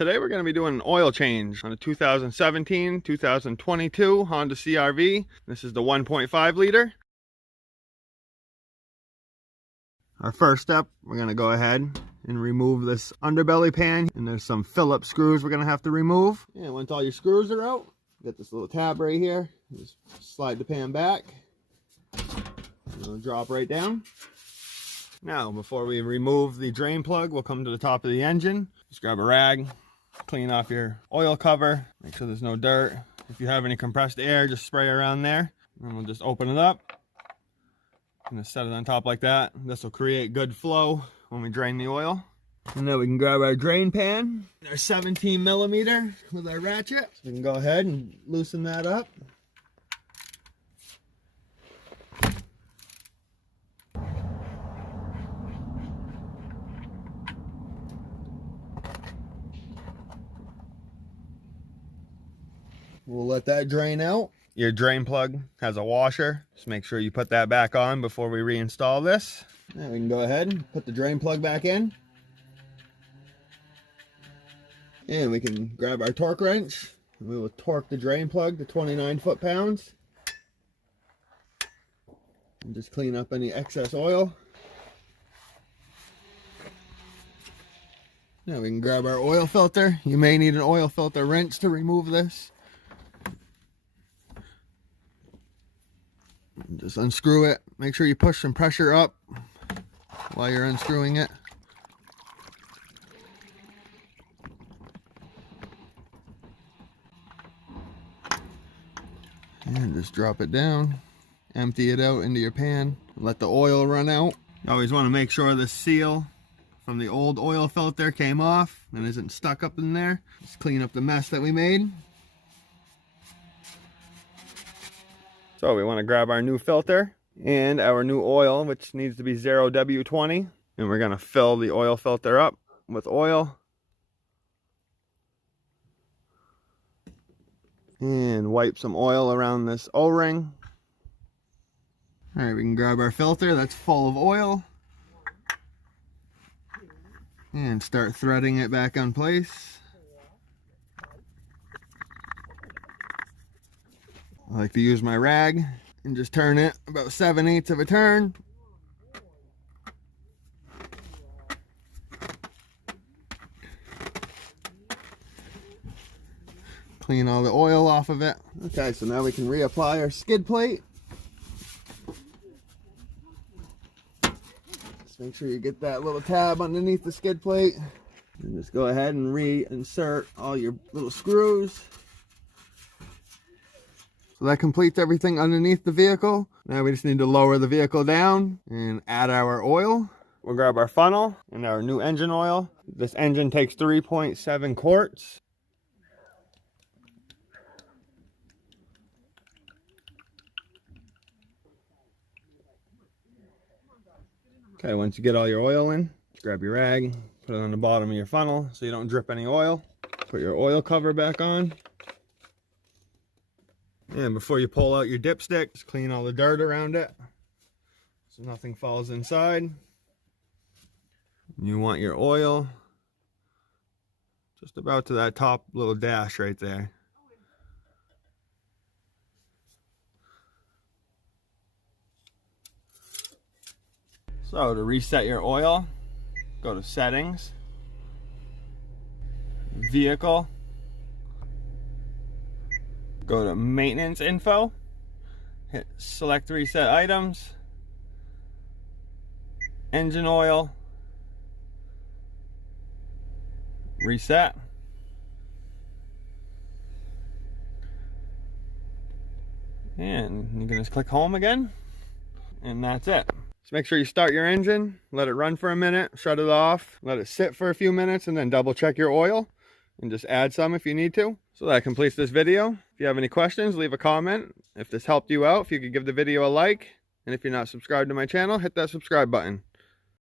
Today we're going to be doing an oil change on a 2017-2022 Honda CRV. This is the 1.5 liter. Our first step, we're going to go ahead and remove this underbelly pan. And there's some Phillips screws we're going to have to remove. And once all your screws are out, get this little tab right here. Just slide the pan back. It'll drop right down. Now, before we remove the drain plug, we'll come to the top of the engine. Just grab a rag, clean off your oil cover, make sure there's no dirt. If you have any compressed air, just spray around there. And we'll just open it up and just set it on top like that. This will create good flow when we drain the oil. And then we can grab our drain pan, our 17 millimeter with our ratchet. So we can go ahead and loosen that up. We'll let that drain out. Your drain plug has a washer. Just make sure you put that back on before we reinstall this. Now we can go ahead and put the drain plug back in. And we can grab our torque wrench. We will torque the drain plug to 29 foot-pounds. And just clean up any excess oil. Now we can grab our oil filter. You may need an oil filter wrench to remove this. Just unscrew it. Make sure you push some pressure up while you're unscrewing it. And just drop it down. Empty it out into your pan. Let the oil run out. You always want to make sure the seal from the old oil filter came off and isn't stuck up in there. Just clean up the mess that we made. So we want to grab our new filter and our new oil, which needs to be 0W20. And we're going to fill the oil filter up with oil. And wipe some oil around this O-ring. All right, we can grab our filter that's full of oil. And start threading it back on place. I like to use my rag and just turn it about 7/8 of a turn. Clean all the oil off of it. Okay, so now we can reapply our skid plate. Just make sure you get that little tab underneath the skid plate. And just go ahead and reinsert all your little screws. So that completes everything underneath the vehicle. Now we just need to lower the vehicle down and add our oil. We'll grab our funnel and our new engine oil. This engine takes 3.7 quarts. Okay, once you get all your oil in, just grab your rag, put it on the bottom of your funnel so you don't drip any oil. Put your oil cover back on. And before you pull out your dipstick, just clean all the dirt around it so nothing falls inside. You want your oil just about to that top little dash right there. So to reset your oil, go to Settings, Vehicle, go to Maintenance Info, hit Select Reset Items, Engine Oil, Reset. And you can just click Home again, and that's it. So make sure you start your engine, let it run for a minute, shut it off, let it sit for a few minutes, and then double check your oil. And just add some if you need to. So that completes this video. If you have any questions, leave a comment. If this helped you out, if you could give the video a like. And if you're not subscribed to my channel, hit that subscribe button.